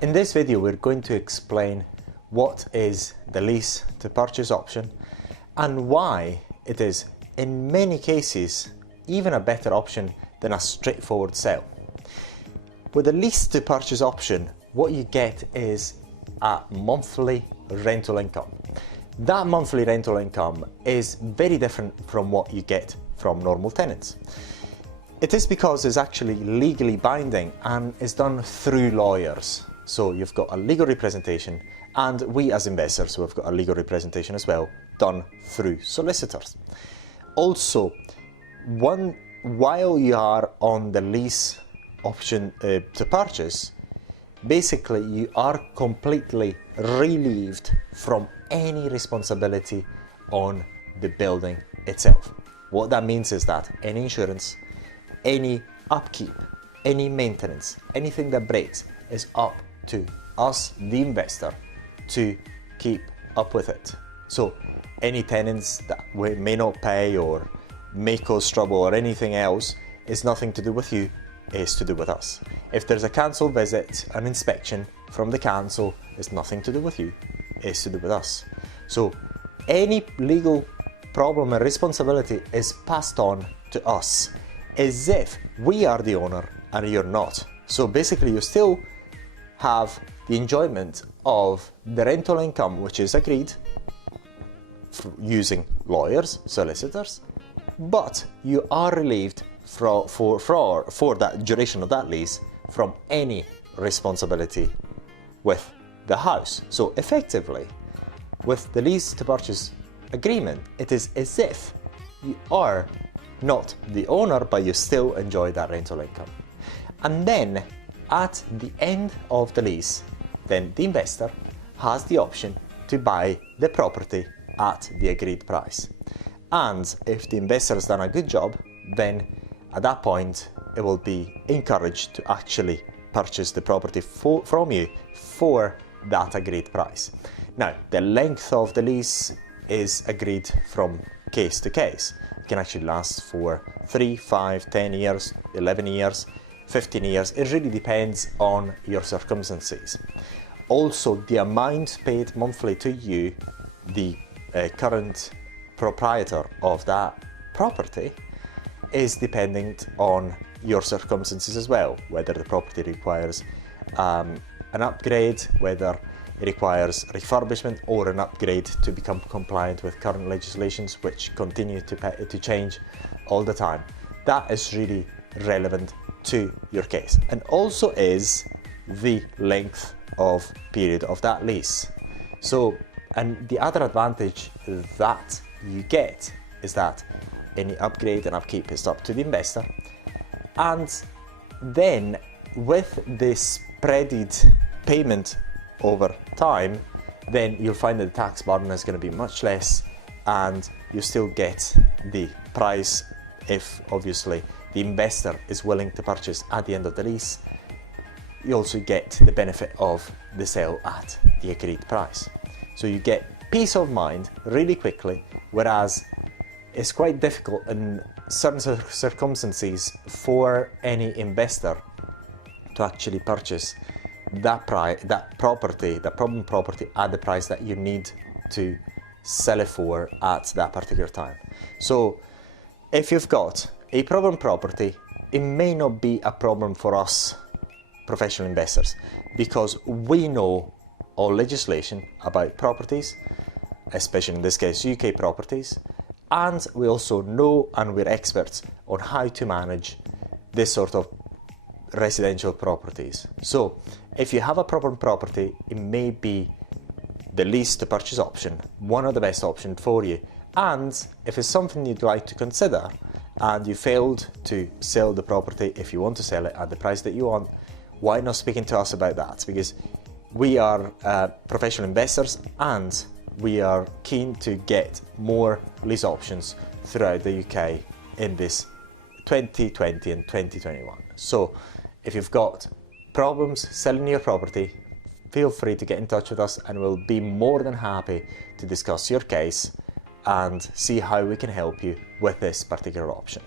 In this video, we're going to explain what is the lease to purchase option and why it is, in many cases, even a better option than a straightforward sale. With a lease to purchase option, what you get is a monthly rental income. That monthly rental income is very different from what you get from normal tenants. It is because it's actually legally binding and is done through lawyers. So you've got a legal representation, and we as investors, we've got a legal representation as well, done through solicitors. Also, while you are on the lease option to purchase, basically you are completely relieved from any responsibility on the building itself. What that means is that any insurance, any upkeep, any maintenance, anything that breaks is up to us, the investor, to keep up with it. So any tenants that we may not pay or may cause trouble or anything else is nothing to do with you, is to do with us. If there's a council visit, an inspection from the council, it's nothing to do with you, it's to do with us. So any legal problem and responsibility is passed on to us as if we are the owner and you're not. So basically you still have the enjoyment of the rental income, which is agreed using lawyers, solicitors, but you are relieved for that duration of that lease from any responsibility with the house. So effectively, with the lease to purchase agreement, it is as if you are not the owner, but you still enjoy that rental income. And then at the end of the lease, then the investor has the option to buy the property at the agreed price. And if the investor has done a good job, then at that point it will be encouraged to actually purchase the property from you for that agreed price. Now, the length of the lease is agreed from case to case. It can actually last for 3, 5, 10 years, 11 years, 15 years. It really depends on your circumstances. Also, the amount paid monthly to you, the current proprietor of that property, is dependent on your circumstances as well, whether the property requires an upgrade, whether it requires refurbishment or an upgrade to become compliant with current legislations, which continue to change all the time. That is really relevant to your case, and also is the length of period of that lease. So, and the other advantage that you get is that any upgrade and upkeep is up to the investor, and then with this spreaded payment over time, then you'll find that the tax burden is going to be much less, and you still get the price if obviously the investor is willing to purchase at the end of the lease. You also get the benefit of the sale at the agreed price. So you get peace of mind really quickly, whereas it's quite difficult in certain circumstances for any investor to actually purchase that problem property at the price that you need to sell it for at that particular time. So if you've got a problem property, it may not be a problem for us professional investors, because we know all legislation about properties, especially in this case UK properties, and we also know and we're experts on how to manage this sort of residential properties. So if you have a problem property, it may be the lease to purchase option one of the best options for you. And if it's something you'd like to consider and you failed to sell the property, if you want to sell it at the price that you want, why not speaking to us about that? Because we are professional investors and we are keen to get more lease options throughout the UK in this 2020 and 2021. So if you've got problems selling your property, feel free to get in touch with us and we'll be more than happy to discuss your case and see how we can help you with this particular option.